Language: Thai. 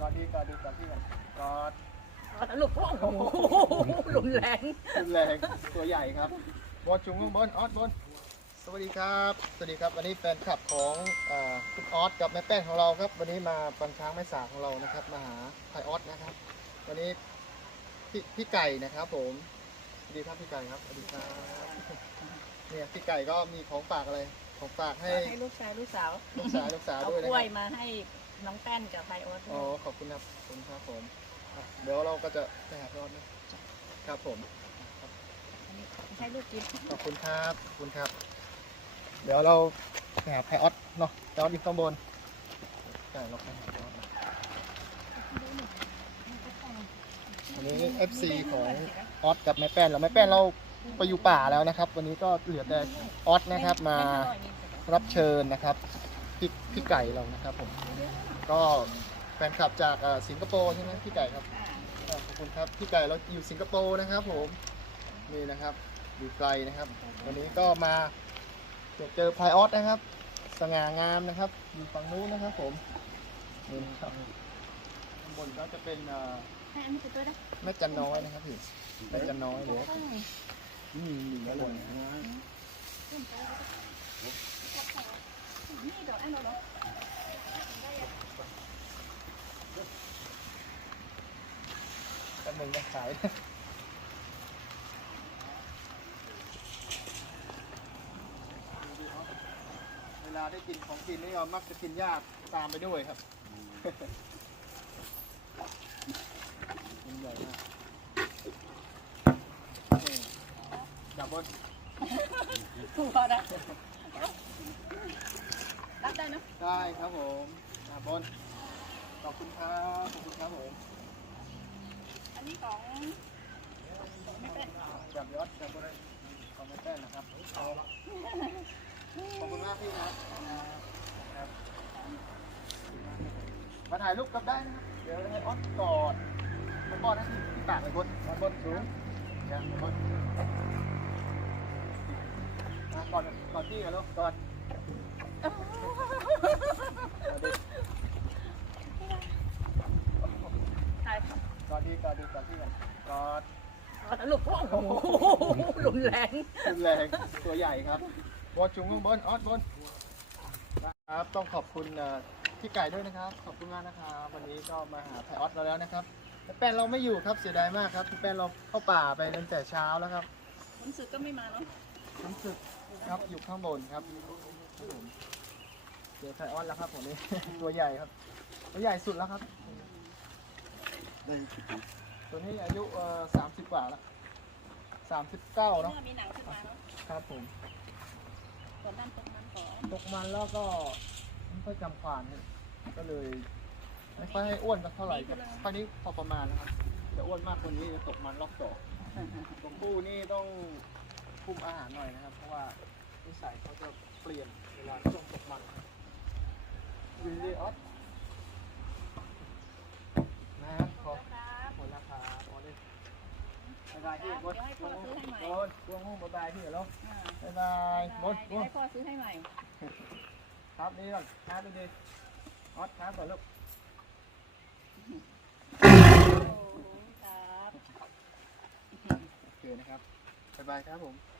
กอดดีกอดดีกอดที่กันกอดสรุปว่าโอ้โหรุนแรงรุนแรงตัวใหญ่ครับบอลจุงข้างบนออสบน สวัสดีครับ สวัสดีครับวันนี้แฟนคลับของอ่าคุณออสกับแม่แป้งของเราครับ วันนี้มาปันช้างแม่สาของเรานะครับมาหาไทยออสนะครับ วันนี้พี่พี่ไก่นะครับ ผมสวัสดีครับพี่ไก่ครับสวัสดีครับเนี่ยพี่ไก่ก็มีของฝากอะไรของฝากให้ให้ลูกชายลูกสาวลูกสาวลูกสาวเอาด้วยกนะล้ควรัยบมาให้ น้องแป้นกับไพโอส อ๋อขอบคุณครับขอบคุณครับผมอะเดี๋ยวเราก็จะไปหาพี่ออสนะครับผม อันนี้ให้ลูกกินขอบคุณครับขอบคุณครับ เดี๋ยวเราไปหาไพออสเนาะไพออสอยู่ข้างบนใช่เราไปหาไพออสนะวันนี้ FC ของ ออสกับแม่แป้นแล้วแม่แป้นเราไปอยู่ป่าแล้วนะครับ วันนี้ก็เหลือแต่ออสนะครับมารับเชิญนะครับ พี่พี่ไก่เรานะครับผม ก็แฟนคลับจากเอ่อสิงคโปร์ใช่ไหมพี่ไก่ครับอ่าขอบคุณครับพี่ไก่เราอยู่สิงคโปร์นะครับผมนี่นะครับอยู่ไกลนะครับ วันนี้ก็มาเจอไพออสนะครับ สง่างามนะครับ อยู่ฝั่งนู้นนะครับผมนี่นะครับข้างบนก็จะเป็นเอ่อให้อันนี้ไปด้วยนะแม่จันน้อยนะครับพี่แม่จันน้อยหรือว่าอืมหนึ่งอร่อยนะนี่เดี๋ยวอันเราเนาะ แป๊บนึงนะขายเวลาได้กินของกินนี่เรามักจะกินยากตามไปด้วยครับมันใหญ่มากนี่จับบน ถูกพอนะ รับได้นะได้ครับผมจับบนขอบคุณครับขอบคุณครับผมอันนี้ของไม่เป็นจับยอดจับบนเลยขอบคุณแป้นนะครับเอาขอบคุณมากพี่นะครับมาถ่ายรูปกับได้นะครับเดี๋ยวให้ออสกอดมันกอดนะที่ที่ปากเลยบนบนบนสูงนะบนมากอดกอดพี่กันลูกกอด กอดดีกอดดีกอดพี่กันกอดสรุปว่าโอ้โหรุนแรงรุนแรงตัวใหญ่ครับบอจุงข้างบนออสบนนะครับต้องขอบคุณพี่ไก่ด้วยนะครับ ขอบคุณมากนะครับวันนี้ก็มาหาไทออสเราแล้วนะครับแต่แป้นเราไม่อยู่ครับเสียดายมากครับแป้นเราเข้าป่าไปตั้งแต่เช้าแล้วครับคุณสึกก็ไม่มาเนาะรู้สึก ครับอยู่ข้างบนครับครับผมเจอไทยออสแล้วครับผมนี่ ตัวใหญ่ครับ ตัวใหญ่สุดแล้วครับตัวนี้อายุเอ่อสามสิบกว่าแล้วสามสิบเก้าเนาะเมื่อมีหนังขึ้นมาเนาะครับผมส่วนด้านตรงนั้นก่อนตกมันแล้วก็ไม่ค่อยจำควานครับก็เลยไม่ค่อยให้อ้วนสักเท่าไหร่ครับคราวนี้พอประมาณนะครับจะอ้วนมากกว่านี้จะตกมันรอบสองตรงคู่นี่ต้อง คุมอาหารหน่อยนะครับ เพราะว่านิสัยเขาจะเปลี่ยนเวลาช่วงตกมันวินดีออสนะขอบคุณนะครับออสเลยบ๊ายบายพี่บดบดบดบดบ๊ายบายพี่เหรออ่าบ๊ายบายบดบเดี๋ยวดให้พ่อซื้อให้ใหม่ ครับนี่ก่อนครับดีๆออสครับก่อนลูกโอ้ครับโอเคนะครับ บ๊ายบายครับผมค